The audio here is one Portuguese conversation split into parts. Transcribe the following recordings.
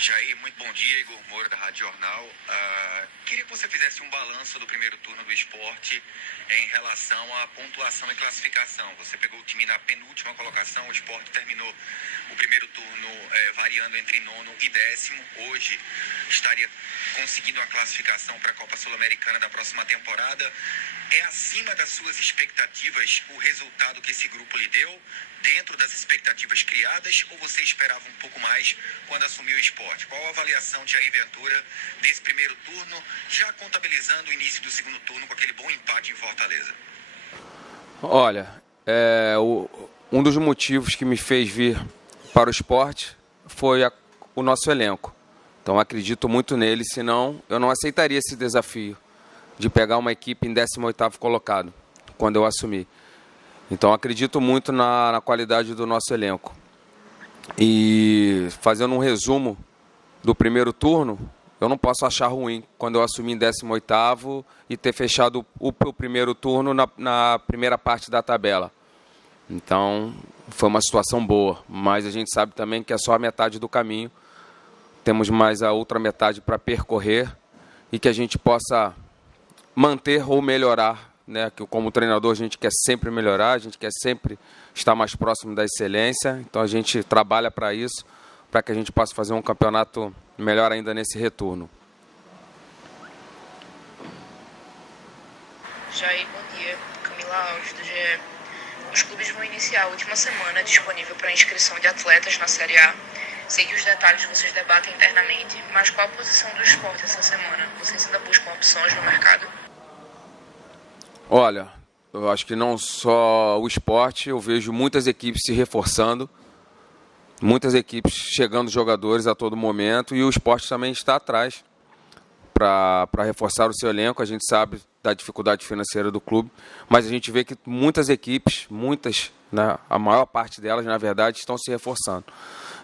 Jair, muito bom dia, Igor Moura da Rádio Jornal. Queria que você fizesse um balanço do primeiro turno do esporte em relação à pontuação e classificação. Você pegou o time na penúltima colocação, o esporte terminou o primeiro turno variando entre nono e décimo. Hoje estaria conseguindo uma classificação para a Copa Sul-Americana da próxima temporada. É acima das suas expectativas o resultado que esse grupo lhe deu, dentro das expectativas criadas, ou você esperava um pouco mais quando assumiu o esporte? Qual a avaliação de Jair Ventura desse primeiro turno, já contabilizando o início do segundo turno com aquele bom empate em Fortaleza? Olha, um dos motivos que me fez vir para o esporte foi o nosso elenco. Então acredito muito nele, senão eu não aceitaria esse desafio de pegar uma equipe em 18º colocado, quando eu assumi. Então acredito muito na qualidade do nosso elenco. E fazendo um resumo do primeiro turno, eu não posso achar ruim quando eu assumi em 18º e ter fechado o primeiro turno na primeira parte da tabela. Então foi uma situação boa, mas a gente sabe também que é só a metade do caminho. Temos mais a outra metade para percorrer e que a gente possa manter ou melhorar, né? Que como treinador a gente quer sempre melhorar, a gente quer sempre estar mais próximo da excelência, então a gente trabalha para isso, para que a gente possa fazer um campeonato melhor ainda nesse retorno. Jair, bom dia. Camila Alves, do GE. Os clubes vão iniciar a última semana disponível para inscrição de atletas na Série A. Sei que os detalhes vocês debatem internamente, mas qual a posição do esporte essa semana? Vocês ainda buscam opções no mercado? Olha, eu acho que não só o esporte, eu vejo muitas equipes se reforçando, muitas equipes chegando jogadores a todo momento, e o esporte também está atrás para reforçar o seu elenco. A gente sabe da dificuldade financeira do clube, mas a gente vê que muitas equipes, né, a maior parte delas, na verdade, estão se reforçando.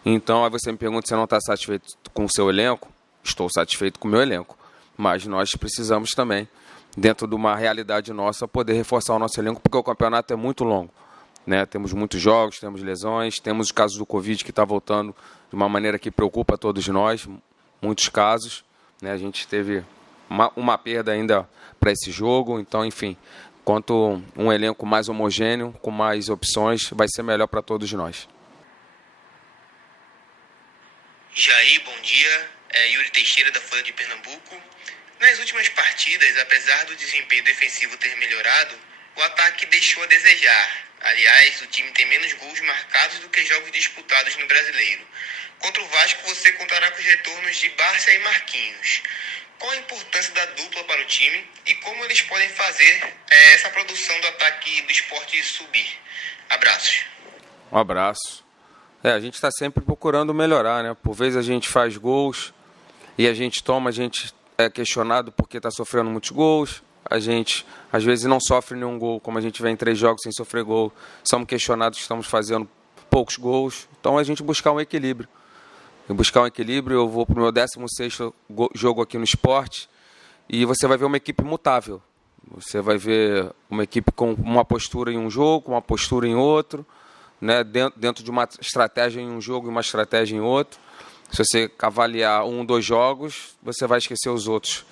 Então, aí você me pergunta se eu não está satisfeito com o seu elenco. Estou satisfeito com o meu elenco, mas nós precisamos também, dentro de uma realidade nossa, poder reforçar o nosso elenco, porque o campeonato é muito longo, né? Temos muitos jogos, temos lesões, temos os casos do Covid que está voltando de uma maneira que preocupa todos nós, muitos casos, né? A gente teve uma perda ainda para esse jogo, então, enfim, quanto um elenco mais homogêneo, com mais opções, vai ser melhor para todos nós. Jair, bom dia. Yuri Teixeira, da Folha de Pernambuco. Nas últimas partidas, apesar do desempenho defensivo ter melhorado, o ataque deixou a desejar. Aliás, o time tem menos gols marcados do que jogos disputados no Brasileiro. Contra o Vasco, você contará com os retornos de Barça e Marquinhos. Qual a importância da dupla para o time e como eles podem fazer essa produção do ataque do esporte subir? Abraços. Um abraço. A gente está sempre procurando melhorar, né? Por vezes a gente faz gols e a gente é questionado porque está sofrendo muitos gols. A gente, às vezes, não sofre nenhum gol, como a gente vem em 3 jogos sem sofrer gol. Somos questionados que estamos fazendo poucos gols. Então, a gente buscar um equilíbrio. Eu vou para o meu 16º jogo aqui no esporte e você vai ver uma equipe mutável. Você vai ver uma equipe com uma postura em um jogo, com uma postura em outro, né? Dentro de uma estratégia em um jogo e uma estratégia em outro. Se você avaliar 2 jogos, você vai esquecer os outros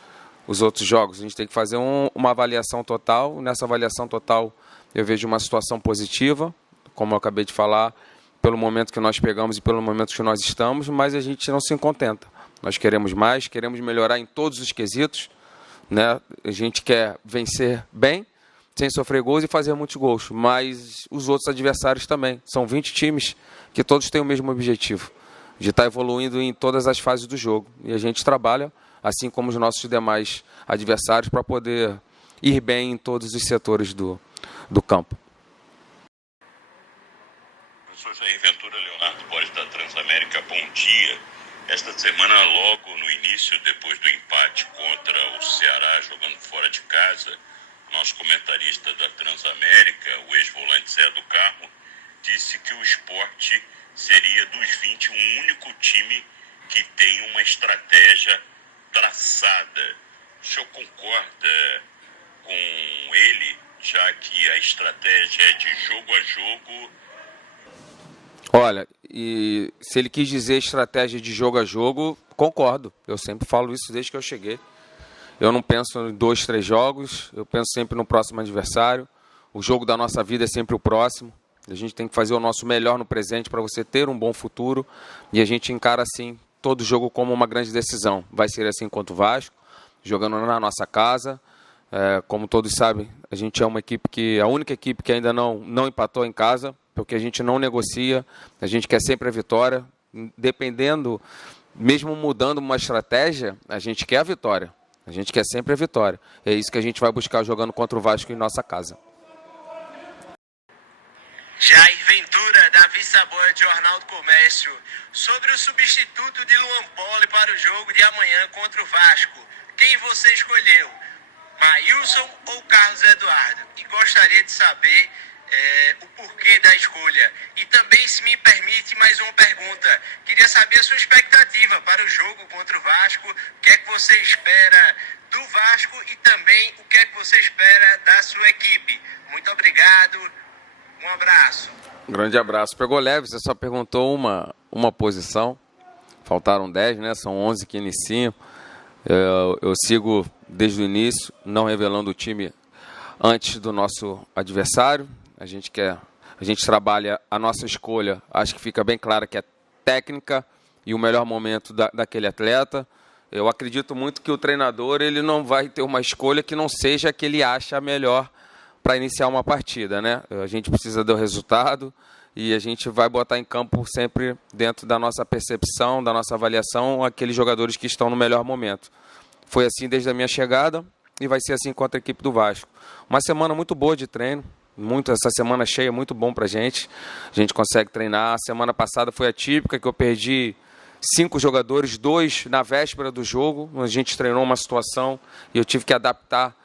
jogos. A gente tem que fazer uma avaliação total. Nessa avaliação total, eu vejo uma situação positiva, como eu acabei de falar, pelo momento que nós pegamos e pelo momento que nós estamos, mas a gente não se contenta. Nós queremos mais, queremos melhorar em todos os quesitos, né? A gente quer vencer bem, sem sofrer gols e fazer muitos gols, mas os outros adversários também. São 20 times que todos têm o mesmo objetivo, de estar evoluindo em todas as fases do jogo. E a gente trabalha, assim como os nossos demais adversários, para poder ir bem em todos os setores do campo. Professor Jair Ventura, Leonardo Borges da Transamérica, bom dia. Esta semana, logo no início, depois do empate contra o Ceará, jogando fora de casa, nosso comentarista da Transamérica, o ex-volante Zé do Carmo, disse que o Sport seria dos 20 o único time que tem uma estratégia traçada. O senhor concorda com ele, já que a estratégia é de jogo a jogo? Olha, e se ele quis dizer estratégia de jogo a jogo, concordo. Eu sempre falo isso desde que eu cheguei. Eu não penso em 2, 3 jogos, eu penso sempre no próximo adversário. O jogo da nossa vida é sempre o próximo. A gente tem que fazer o nosso melhor no presente para você ter um bom futuro. E a gente encara, assim, todo jogo como uma grande decisão. Vai ser assim contra o Vasco, jogando na nossa casa. Como todos sabem, a gente é uma equipe a única equipe que ainda não empatou em casa, porque a gente não negocia, a gente quer sempre a vitória. Dependendo, mesmo mudando uma estratégia, a gente quer a vitória. A gente quer sempre a vitória. É isso que a gente vai buscar jogando contra o Vasco em nossa casa. Jair Ventura, Davi Saboia, de Jornal do Comércio. Sobre o substituto de Luan Poli para o jogo de amanhã contra o Vasco. Quem você escolheu? Maílson ou Carlos Eduardo? E gostaria de saber o porquê da escolha. E também, se me permite, mais uma pergunta. Queria saber a sua expectativa para o jogo contra o Vasco. O que é que você espera do Vasco e também o que é que você espera da sua equipe? Muito obrigado. Um abraço. Um grande abraço. Pegou leve, você só perguntou uma posição. Faltaram 10, né? São 11 que iniciam. Eu sigo desde o início, não revelando o time antes do nosso adversário. A gente trabalha a nossa escolha, acho que fica bem clara que é técnica e o melhor momento daquele atleta. Eu acredito muito que o treinador ele não vai ter uma escolha que não seja a que ele acha melhor para iniciar uma partida, né? A gente precisa do resultado e a gente vai botar em campo sempre dentro da nossa percepção, da nossa avaliação, aqueles jogadores que estão no melhor momento. Foi assim desde a minha chegada e vai ser assim contra a equipe do Vasco. Uma semana muito boa de treino, essa semana cheia, muito bom para a gente consegue treinar. A semana passada foi atípica, que eu perdi 5 jogadores, 2 na véspera do jogo, a gente treinou uma situação e eu tive que adaptar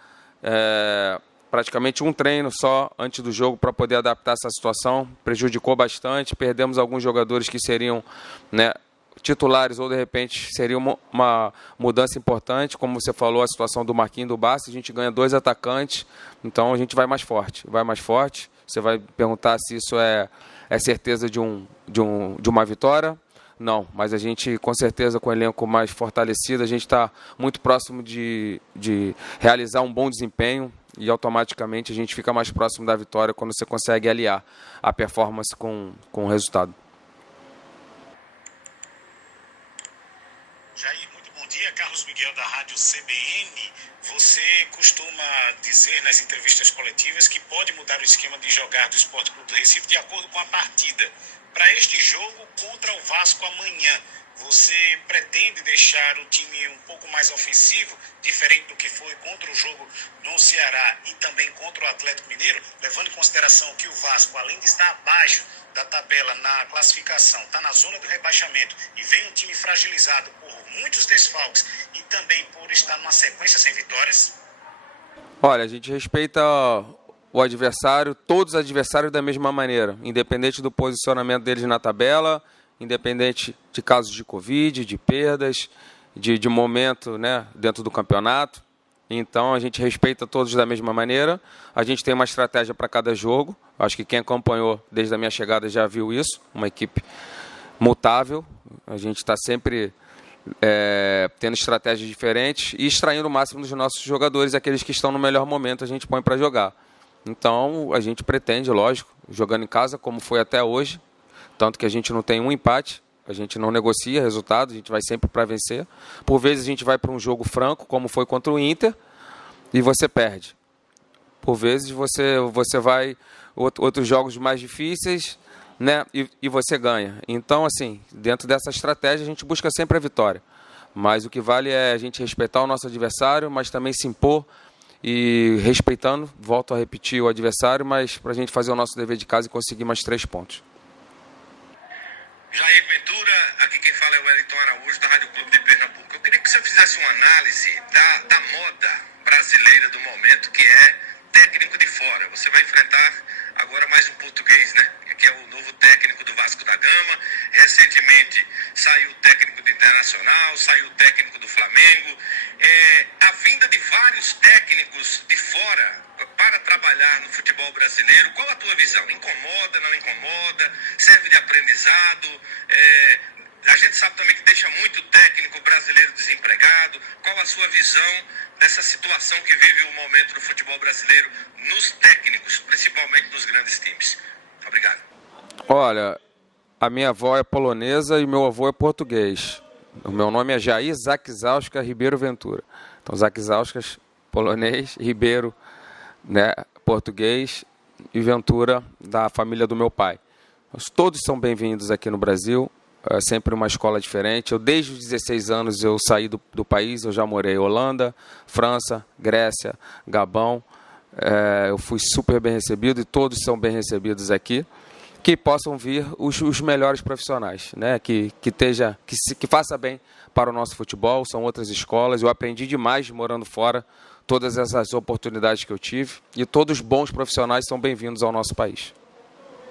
praticamente um treino só antes do jogo para poder adaptar essa situação. Prejudicou bastante, perdemos alguns jogadores que seriam, né, titulares ou de repente seria uma mudança importante, como você falou, a situação do Marquinhos do Barça. A gente ganha 2 atacantes, então a gente vai mais forte. Você vai perguntar se isso é certeza de uma vitória? Não, mas a gente com certeza com o elenco mais fortalecido, a gente está muito próximo de realizar um bom desempenho e automaticamente a gente fica mais próximo da vitória quando você consegue aliar a performance com o resultado. Jair, muito bom dia. Carlos Miguel, da Rádio CBN. Você costuma dizer nas entrevistas coletivas que pode mudar o esquema de jogar do Sport Clube do Recife de acordo com a partida. Para este jogo contra o Vasco amanhã, você pretende deixar o time um pouco mais ofensivo, diferente do que foi contra o jogo no Ceará e também contra o Atlético Mineiro, levando em consideração que o Vasco, além de estar abaixo da tabela na classificação, está na zona do rebaixamento e vem um time fragilizado por muitos desfalques e também por estar numa sequência sem vitórias? Olha, a gente respeita o adversário, todos os adversários da mesma maneira, independente do posicionamento deles na tabela, independente de casos de Covid, de perdas, de momento, né, dentro do campeonato. Então a gente respeita todos da mesma maneira, a gente tem uma estratégia para cada jogo. Acho que quem acompanhou desde a minha chegada já viu isso, uma equipe mutável. A gente está sempre tendo estratégias diferentes e extraindo o máximo dos nossos jogadores, aqueles que estão no melhor momento a gente põe para jogar. Então a gente pretende, lógico, jogando em casa como foi até hoje, tanto que a gente não tem um empate, a gente não negocia resultado, a gente vai sempre para vencer. Por vezes a gente vai para um jogo franco, como foi contra o Inter, e você perde. Por vezes você vai outros jogos mais difíceis, né, e você ganha. Então, assim, dentro dessa estratégia a gente busca sempre a vitória. Mas o que vale é a gente respeitar o nosso adversário, mas também se impor e respeitando, volto a repetir, o adversário, mas para a gente fazer o nosso dever de casa e conseguir mais 3 pontos. Jair Ventura, aqui quem fala é o Wellington Araújo, da Rádio Clube de Pernambuco. Eu queria que você fizesse uma análise da moda brasileira do momento, que é técnico de fora. Você vai enfrentar agora mais um português, né? Que é o novo técnico do Vasco da Gama. Recentemente saiu o técnico do Internacional, saiu o técnico do Flamengo. A vinda de vários técnicos de fora para trabalhar no futebol brasileiro. Qual a tua visão? Incomoda, não incomoda? Serve de aprendizado? A gente sabe também que deixa muito técnico brasileiro desempregado. Qual a sua visão dessa situação que vive o momento do futebol brasileiro nos técnicos, principalmente nos grandes times? Obrigado. Olha, a minha avó é polonesa e meu avô é português. O meu nome é Jair Zakzauskas Ribeiro Ventura. Então, Zakzauskas, polonês, Ribeiro, né, português, e Ventura, da família do meu pai. Todos são bem-vindos aqui no Brasil. É sempre uma escola diferente. Eu, desde os 16 anos, eu saí do país, eu já morei em Holanda, França, Grécia, Gabão. Eu fui super bem recebido e todos são bem recebidos aqui. Que possam vir os melhores profissionais, né? que faça bem para o nosso futebol. São outras escolas. Eu aprendi demais morando fora, todas essas oportunidades que eu tive. E todos os bons profissionais são bem-vindos ao nosso país.